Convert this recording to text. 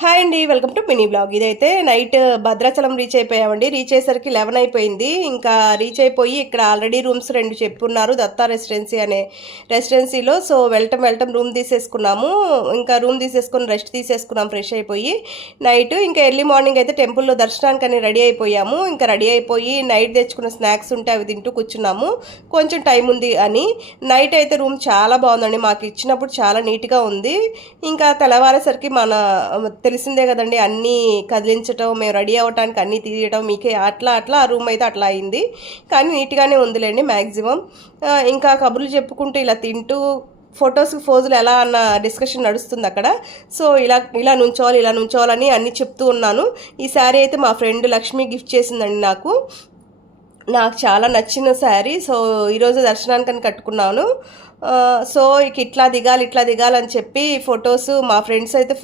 Hi అండి, welcome to mini blog. ఇదైతే night Bhadrachalam reach అయిపోయామండి. Reach అయ్యేసరికి 11 అయిపోయింది. ఇంకా రీచ్ అయిపోయి ఇక్కడ ఆల్రెడీ రూమ్స్ 2 చెప్పున్నారు దత్తా రెసిడెన్సీ అనే రెసిడెన్సీలో. సో వెళ్ళటం రూమ్ తీసేసుకున్నాము. ఇంకా రూమ్ తీసేసుకుని రెస్ట్ తీసేసుకున్నాం ఫ్రెష్ అయిపోయి. నైట్ ఇంకా ఎర్లీ మార్నింగ్ అయితే టెంపుల్లో దర్శనానికి రెడీ అయిపోయాము. ఇంకా రెడీ అయిపోయి నైట్ తెచ్చుకున్న స్నాక్స్ ఉంటే అవి తింటూ కూర్చున్నాము. కొంచెం టైం ఉంది అని. నైట్ అయితే రూమ్ చాలా బాగుందండి. మాకు ఇచ్చినప్పుడు చాలా నీట్గా ఉంది. ఇంకా తెల్లవారేసరికి తెలిసిందే కదండి, అన్నీ కదిలించటం, మేము రెడీ అవ్వటానికి అన్నీ తీయటం, మీకే అట్లా ఆ రూమ్ అయితే అట్లా అయింది. కానీ నీట్గానే ఉందిలేండి మ్యాక్సిమం. ఇంకా కబుర్లు చెప్పుకుంటూ ఇలా తింటూ ఫొటోస్కి ఫోజులు ఎలా అన్న డిస్కషన్ నడుస్తుంది అక్కడ. సో ఇలా నుంచోవాలని అన్నీ చెప్తూ ఉన్నాను. ఈ శారీ అయితే మా ఫ్రెండ్ లక్ష్మి గిఫ్ట్ చేసిందండి నాకు చాలా నచ్చిన శారీ. సో ఈరోజు దర్శనానికని కట్టుకున్నాను. సో ఇట్లా దిగాలి అని చెప్పి ఫొటోస్ మా ఫ్రెండ్స్ అయితే